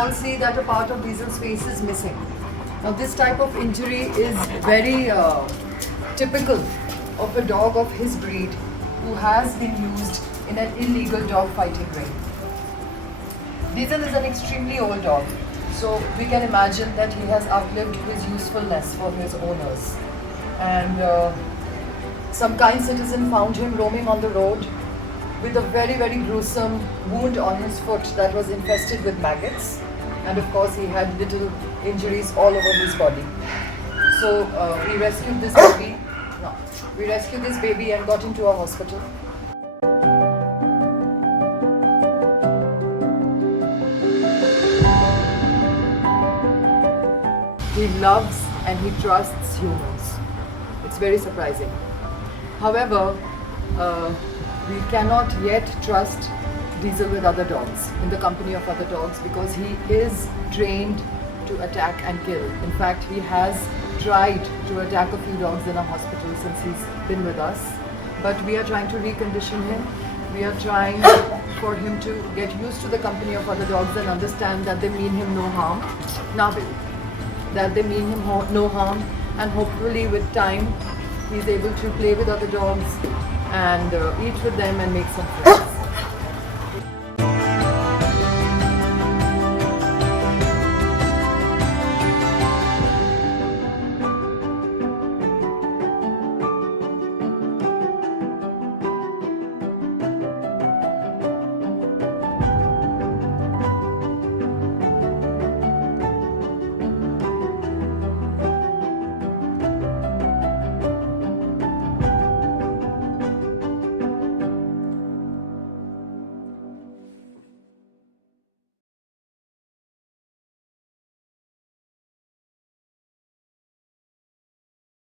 all see that a part of Diesel's face is missing. Now this type of injury is very typical of a dog of his breed who has been used in an illegal dog fighting ring. Diesel is an extremely old dog, so we can imagine that he has outlived his usefulness for his owners. And some kind citizen found him roaming on the road with a very, very gruesome wound on his foot that was infested with maggots. And of course, he had little injuries all over his body. So we rescued this baby. No, we rescued this baby and got him to a hospital. He loves and he trusts humans. It's very surprising. However, we cannot yet trust Diesel with other dogs, in the company of other dogs, because he is trained to attack and kill. In fact, he has tried to attack a few dogs in a hospital since he's been with us. But we are trying to recondition him. We are trying for him to get used to the company of other dogs and understand that they mean him no harm. That they mean him no harm, and hopefully with time he's able to play with other dogs and eat with them and make some friends.